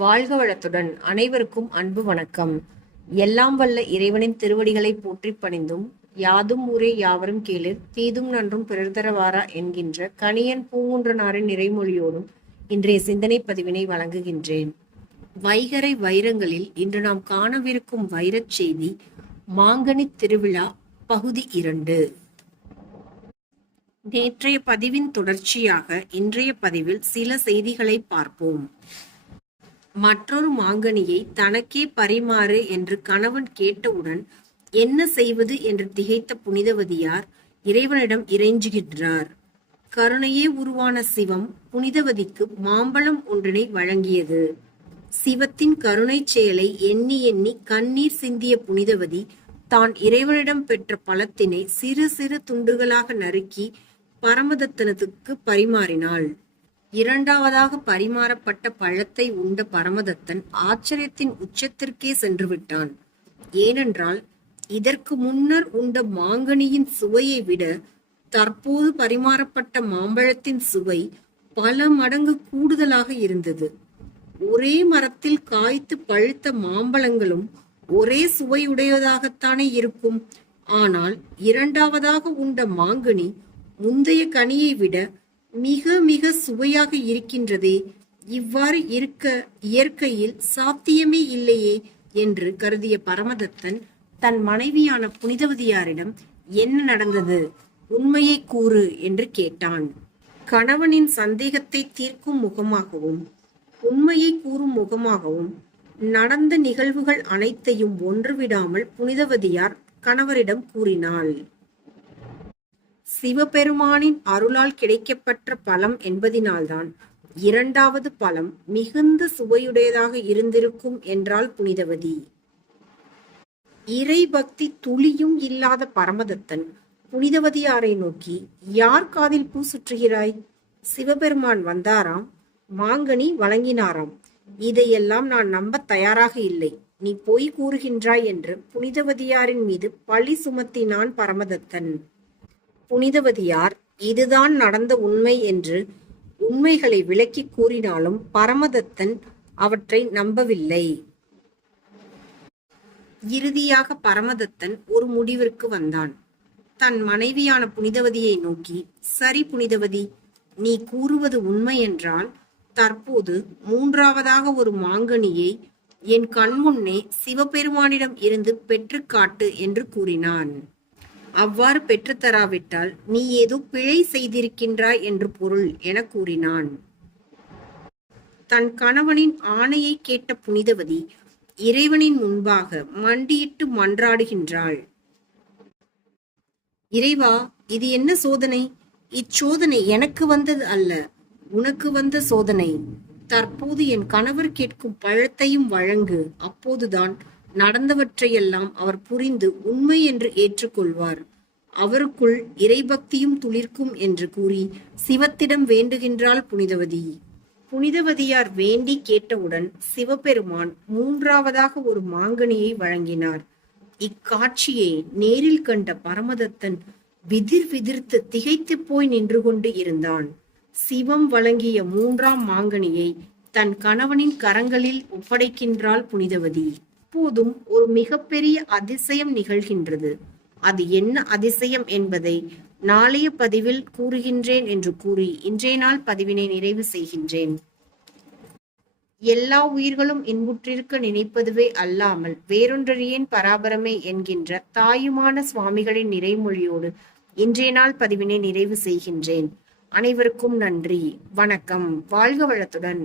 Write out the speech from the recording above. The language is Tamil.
வாழ்க வளத்துடன் அனைவருக்கும் அன்பு வணக்கம். எல்லாம் வல்ல இறைவனின் திருவடிகளை போற்றி பணிந்தும் யாதும் ஊரே யாவரும் கேளிர் தீதும் நன்றும் பிறர்தரவாரா என்கின்ற கணியன் பூங்குன்றனாரின் நிறைமொழியோடும் இன்றைய சிந்தனை பதிவினை வழங்குகின்றேன். வைகரை வைரங்களில் இன்று நாம் காணவிருக்கும் வைரச் செய்தி மாங்கனி திருவிழா பகுதி இரண்டு. நேற்றைய பதிவின் தொடர்ச்சியாக இன்றைய பதிவில் சில செய்திகளை பார்ப்போம். மற்றொரு மாங்கனியை தனக்கே பரிமாறு என்று கணவன் கேட்டவுடன் என்ன செய்வது? என்று திகைத்த புனிதவதியார் இறைவனிடம் இறைஞ்சுகின்றார். கருணையே உருவான சிவம் புனிதவதிக்கு மாம்பழம் ஒன்றினை வழங்கியது. சிவத்தின் கருணைச் செயலை எண்ணி எண்ணி கண்ணீர் சிந்திய புனிதவதி தான் இறைவனிடம் பெற்ற பழத்தினை சிறு சிறு துண்டுகளாக நறுக்கி பரமதத்தனத்துக்கு பரிமாறினாள். இரண்டாவதாக பரிமாறப்பட்ட பழத்தை உண்ட பரமதத்தன் ஆச்சரியத்தின் உச்சத்திற்கே சென்று விட்டான் ஏனென்றால் இதற்கு முன்னர் உண்ட மாங்கனியின் சுவையை விட தற்போது பரிமாறப்பட்ட மாம்பழத்தின் சுவை பல மடங்கு கூடுதலாக இருந்தது. ஒரே மரத்தில் காய்த்து பழுத்த மாம்பழங்களும் ஒரே சுவையுடையதாகத்தானே இருக்கும். ஆனால் இரண்டாவதாக உண்ட மாங்கனி முந்தைய கனியை விட மிக மிக சுவையாக இருக்கின்றதே. இவ்வாறு இருக்க இயற்கையில் சாத்தியமே இல்லையே என்று கருதிய பரமதத்தன் தன் மனைவியான புனிதவதியாரிடம் என்ன நடந்தது? உண்மையை கூறு என்று கேட்டான். கணவனின் சந்தேகத்தை தீர்க்கும் முகமாகவும் உண்மையை கூறும் முகமாகவும் நடந்த நிகழ்வுகள் அனைத்தையும் ஒன்றுவிடாமல் புனிதவதியார் கணவரிடம் கூறினாள். சிவபெருமானின் அருளால் கிடைக்கப்பெற்ற பலம் என்பதினால்தான் இரண்டாவது பலம் மிகுந்த சுவையுடையதாக இருந்திருக்கும் என்றாள் புனிதவதி. இறை பக்தி துளியும் இல்லாத பரமதத்தன் புனிதவதியாரை நோக்கி யார் காதில் பூ சுற்றுகிறாய்? சிவபெருமான் வந்தாராம் மாங்கனி வழங்கினாராம். இதையெல்லாம் நான் நம்ப தயாராக இல்லை. நீ பொய் கூறுகின்றாய் என்று புனிதவதியாரின் மீது பழி சுமத்தினான் பரமதத்தன். புனிதவதியார் இதுதான் நடந்த உண்மை என்று உண்மைகளை விளக்கி கூறினாலும் பரமதத்தன் அவற்றை நம்பவில்லை. இறுதியாக பரமதத்தன் ஒரு முடிவிற்கு வந்தான். தன் மனைவியான புனிதவதியை நோக்கி சரி புனிதவதி நீ கூறுவது உண்மை என்றால் தற்போது மூன்றாவதாக ஒரு மாங்கனியை என் கண்முன்னே சிவபெருமானிடம் இருந்து பெற்றுக் காட்டு என்று கூறினான். அவ்வாறு பெற்றுத்தராவிட்டால் நீ ஏதோ பிழை செய்திருக்கின்றாய் என்று பொருள் என கூறினான். தன் கணவனின் ஆணையை கேட்ட புனிதவதி இறைவனின் முன்பாக மண்டியிட்டு மன்றாடுகின்றாள். இறைவா இது என்ன சோதனை? இச்சோதனை எனக்கு வந்தது அல்ல உனக்கு வந்த சோதனை. தற்போது என் கணவர் கேட்கும் பழத்தையும் வழங்கு அப்போதுதான் நடந்தவற்றையெல்லாம் அவர் புரிந்து உண்மை என்று ஏற்றுக்கொள்வார். அவருக்குள் இறைபக்தியும் துளிர்க்கும் என்று கூறி சிவத்திடம் வேண்டுகின்றாள் புனிதவதி. புனிதவதியார் வேண்டி கேட்டவுடன் சிவபெருமான் மூன்றாவதாக ஒரு மாங்கனியை வழங்கினார். இக்காட்சியை நேரில் கண்ட பரமதத்தன் விதிர் விதிர்த்து திகைத்து போய் நின்று கொண்டு இருந்தான். சிவம் வழங்கிய மூன்றாம் மாங்கனியை தன் கணவனின் கரங்களில் ஒப்படைக்கின்றாள் புனிதவதி. அப்போதும் ஒரு மிகப்பெரிய அதிசயம் நிகழ்கின்றது. அது என்ன அதிசயம் என்பதை நாளைய பதிவில் கூறுகின்றேன் என்று கூறி இன்றைய நாள் பதிவினை நிறைவு செய்கின்றேன். எல்லா உயிர்களும் இன்புற்றிருக்க நினைப்பதுவே அல்லாமல் வேறொன்றறியேன் பராபரமே என்கின்ற தாயுமான சுவாமிகளின் நிறைமொழியோடு இன்றைய நாள் பதிவினை நிறைவு செய்கின்றேன். அனைவருக்கும் நன்றி. வணக்கம். வாழ்க வளத்துடன்.